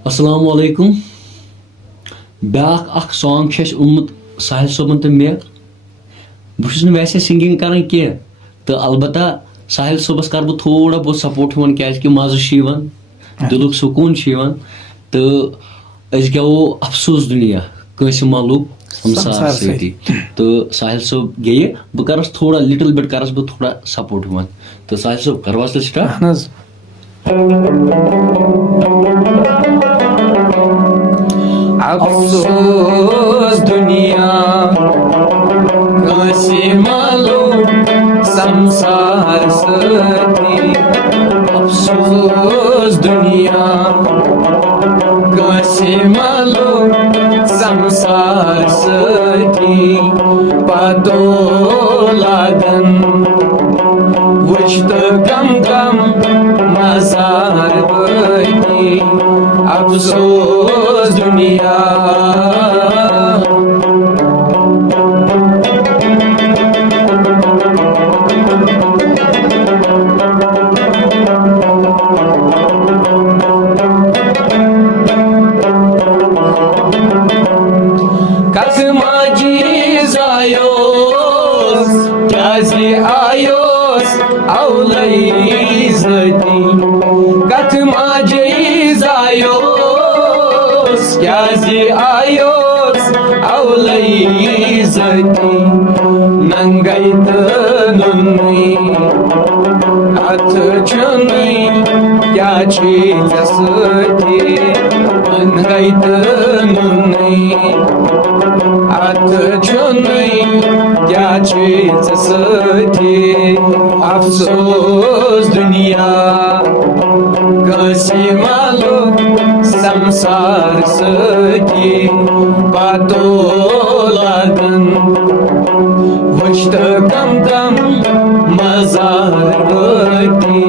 अस्सलाम वालेकुम ब्याक अख सॉन्ग छे उन्मुत साहिल सोबन तो मे बहुत वैसे सिंगिंग कर तो अलबत्ता साहिल सोबस कर बह थोड़ा बहुत सपोर्ट क्या मजा दिलुक सुकून तो गो अफसोस दुनिया कंस मालूक हमसार सती तो साहिल सोब गे बह करस थोड़ा लिटिल बिट करस बह थोड़ा सपोर्ट तो साहिल सोब करवास स्टार्ट अफसोस दुनिया कंसे मालूम संसार सती अफसोस दुनिया कंसे मालूम संसार सती पतो लागन वुश्त कम मजार बती अफसोस दुनिया कथ माजी जायोस क्याजी आयोस औलई जती कथ माजी जायोस क्याजी आयोस औलई जती नंगई तनुई अथ चुनी क्या चीज सती नंगई तनुई अथ चुनी क्या चीज सती अफसोस दुनिया कंसे मालूम संसार सती पतो लागन वुश्त कम मजार बती